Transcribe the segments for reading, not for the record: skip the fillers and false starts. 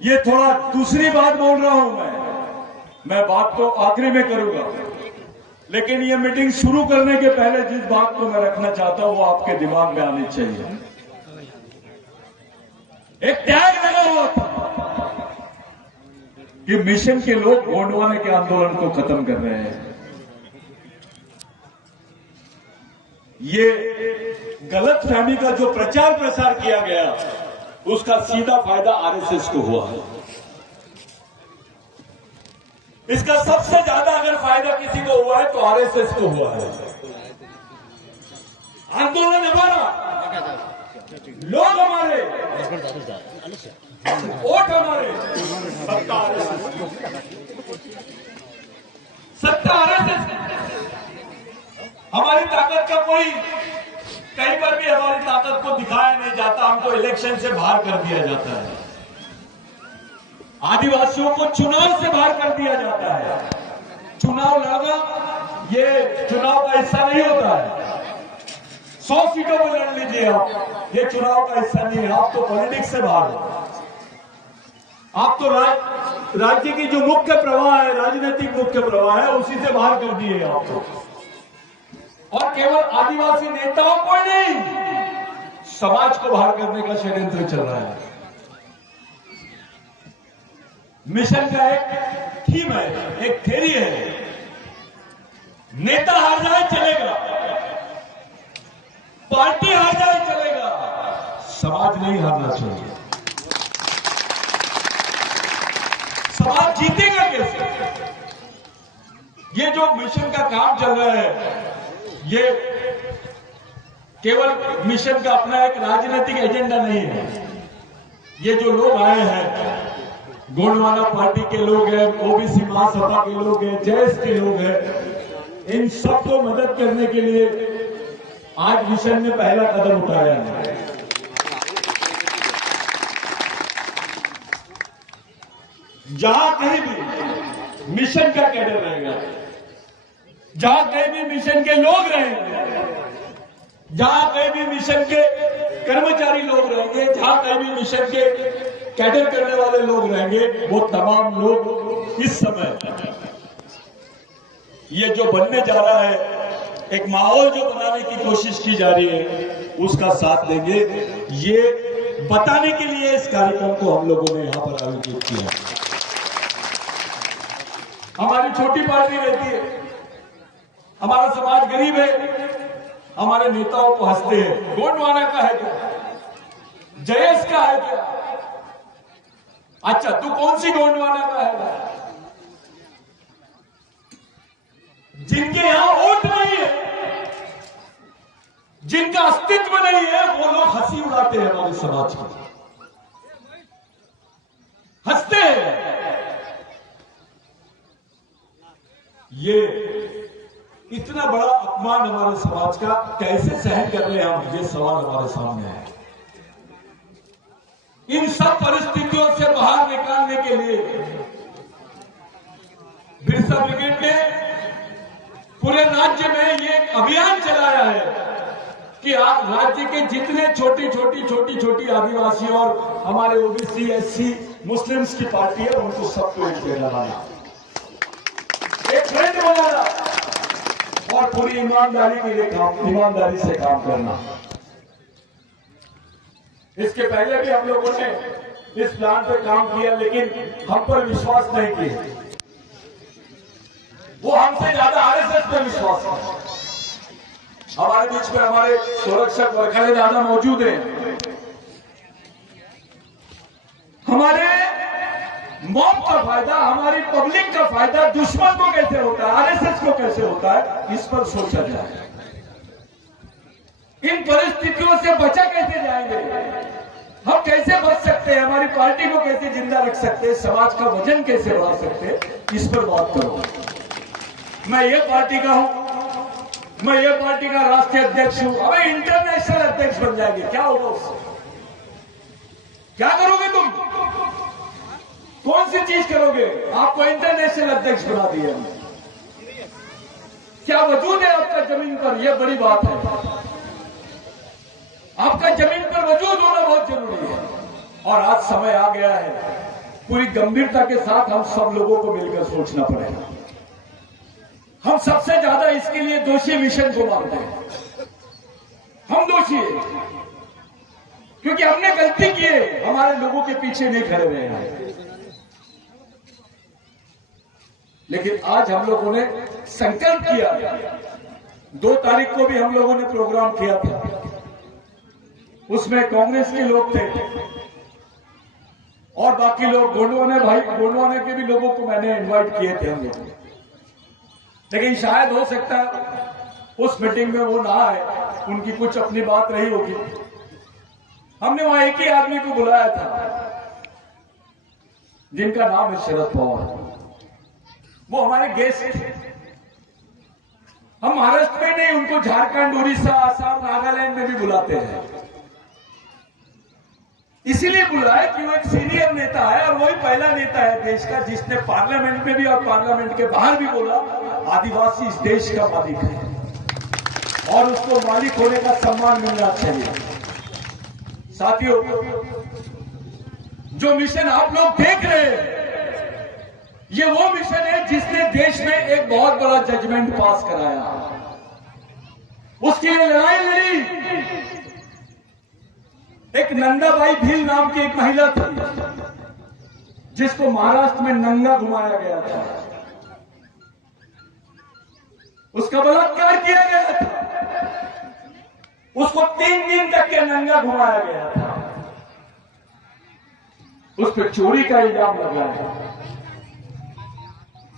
ये थोड़ा दूसरी बात बोल रहा हूं मैं बात तो आखिरी में करूंगा, लेकिन ये मीटिंग शुरू करने के पहले जिस बात को मैं रखना चाहता हूं वो आपके दिमाग में आनी चाहिए। एक टैग लगा हुआ था कि मिशन के लोग गोंडवाना के आंदोलन को खत्म कर रहे हैं। ये गलतफहमी का जो प्रचार प्रसार किया गया उसका सीधा फायदा आरएसएस को हुआ है। इसका सबसे ज्यादा अगर फायदा किसी को हुआ है तो आरएसएस को हुआ है। आंदोलन हमारा, लोग हमारे, वोट हमारे, सत्ता आरएसएस। हमारी ताकत का कोई कहीं पर भी हमारी ताकत को दिखाया नहीं जाता, हमको इलेक्शन से बाहर कर दिया जाता है, आदिवासियों को चुनाव से बाहर कर दिया जाता है। चुनाव लड़ना ये चुनाव का हिस्सा नहीं होता है। 100 सीटों पर लड़ लीजिए आप, ये चुनाव का हिस्सा नहीं है। आप तो पॉलिटिक्स से बाहर हो। आप तो राज्य की जो मुख्य प्रवाह है, राजनीतिक मुख्य प्रवाह है, उसी से बाहर कर दिए आप तो। और केवल आदिवासी नेताओं को नहीं, समाज को बाहर करने का षड्यंत्र चल रहा है। मिशन का एक थीम है, एक थ्योरी है, नेता हार जाए चलेगा, पार्टी हार जाए चलेगा, समाज नहीं हारना चाहिए। समाज जीतेगा कैसे? ये जो मिशन का काम चल रहा है, ये केवल मिशन का अपना एक राजनीतिक एजेंडा नहीं है। ये जो लोग आए हैं, गोंडवाना पार्टी के लोग हैं, ओबीसी महासभा के लोग हैं, जैस के लोग हैं, इन सबको मदद करने के लिए आज मिशन ने पहला कदम उठाया है। जहां कहीं भी मिशन का कैडर रहेगा, जहां कहीं भी मिशन के लोग रहेंगे, जहां कहीं भी मिशन के कर्मचारी लोग रहेंगे, जहां कहीं भी मिशन के कैडर करने वाले लोग रहेंगे, वो तमाम लोग इस समय ये जो बनने जा रहा है, एक माहौल जो बनाने की कोशिश की जा रही है, उसका साथ देंगे। ये बताने के लिए इस कार्यक्रम को हम लोगों ने यहां पर आयोजित किया। हमारी छोटी पार्टी रहती है, हमारा समाज गरीब है, हमारे नेताओं को हंसते हैं। गोंडवाना का है क्या? जयेश का है क्या? अच्छा, तू कौन सी गोंडवाना का है? जिनके यहां वोट नहीं है, जिनका अस्तित्व नहीं है, वो लोग हंसी उड़ाते हैं हमारे समाज को, हंसते हैं। ये इतना बड़ा अपमान हमारे समाज का कैसे सहन कर रहे हैं हम, ये सवाल हमारे सामने है। इन सब परिस्थितियों से बाहर निकालने के लिए बिरसा ब्रिगेड ने पूरे राज्य में ये अभियान चलाया है कि आप राज्य के जितने छोटी आदिवासी और हमारे ओबीसी, एससी, मुस्लिम्स की पार्टी है, उनको सबको एक में लाना, एक ट्रेंड बनाना और पूरी ईमानदारी के लिए ईमानदारी से काम करना। इसके पहले भी हम लोगों ने इस प्लान पर काम किया, लेकिन हम पर विश्वास नहीं किया। वो हमसे ज्यादा आरएसएस पर विश्वास है। हमारे बीच में हमारे सुरक्षक वर्करे ज्यादा मौजूद हैं। हमारे मॉब का फायदा, हमारी पब्लिक का फायदा दुश्मन को कैसे होता है, आरएसएस को कैसे होता है, इस पर सोचा जाए। इन परिस्थितियों से बचा कैसे जाएंगे, हम कैसे बच सकते हैं, हमारी पार्टी को कैसे जिंदा रख सकते हैं, समाज का वजन कैसे बढ़ा सकते हैं, इस पर बात करो। मैं ये पार्टी का हूं, मैं ये पार्टी का राष्ट्रीय अध्यक्ष हूं, अबे इंटरनेशनल अध्यक्ष बन जाएंगे, क्या होगा उससे? क्या करोगे तुम? कौन सी चीज करोगे? आपको इंटरनेशनल अध्यक्ष बना दिया, क्या वजूद है आपका जमीन पर? यह बड़ी बात है। आपका जमीन पर वजूद होना बहुत और आज समय आ गया है, पूरी गंभीरता के साथ हम सब लोगों को मिलकर सोचना पड़ेगा। हम सबसे ज्यादा इसके लिए दोषी मिशन को मानते हैं। हम दोषी हैं क्योंकि हमने गलती की है, हमारे लोगों के पीछे नहीं खड़े रहे हैं। लेकिन आज हम लोगों ने संकल्प किया, 2 तारीख को भी हम लोगों ने प्रोग्राम किया था, उसमें कांग्रेस के लोग थे और बाकी लोग गोंडवाने के भी लोगों को मैंने इनवाइट किए थे हम लोग। लेकिन शायद हो सकता है उस मीटिंग में वो ना आए, उनकी कुछ अपनी बात रही होगी। हमने वहां एक ही आदमी को बुलाया था जिनका नाम है शरद पवार। वो हमारे गेस्ट थे। हम महाराष्ट्र में नहीं, उनको झारखंड, उड़ीसा, आसाम, नागालैंड में भी बुलाते हैं। इसीलिए बुलाया कि वो एक सीनियर नेता है और वही पहला नेता है देश का जिसने पार्लियामेंट में भी और पार्लियामेंट के बाहर भी बोला आदिवासी इस देश का मालिक है और उसको मालिक होने का सम्मान मिलना चाहिए। साथियों, जो मिशन आप लोग देख रहे हैं, ये वो मिशन है जिसने देश में एक बहुत बड़ा जजमेंट पास कराया। उसके लिए लड़ाई लड़ी। एक नंदाबाई भील नाम की एक महिला थी जिसको महाराष्ट्र में नंगा घुमाया गया था, उसका बलात्कार किया गया था, उसको 3 दिन तक के नंगा घुमाया गया था, उस पर चोरी का इल्जाम लगाया,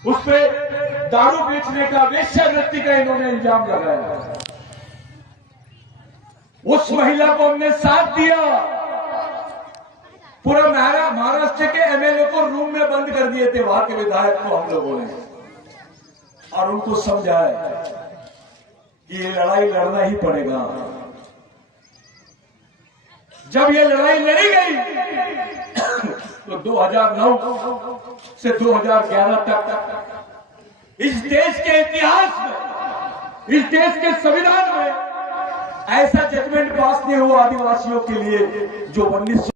उस पर दारू बेचने का, वेश्यावृत्ति का इन्होंने इल्जाम लगाया। उस महिला को हमने साथ दिया। पूरा महाराष्ट्र के एमएलए को रूम में बंद कर दिए थे, वहां के विधायक को हम लोगों ने, और उनको समझाया कि ये लड़ाई लड़ना ही पड़ेगा। जब ये लड़ाई लड़ी गई तो 2009 से 2011 तक इस देश के इतिहास में, इस देश के संविधान में ऐसा जजमेंट पास नहीं हुआ आदिवासियों के लिए जो 19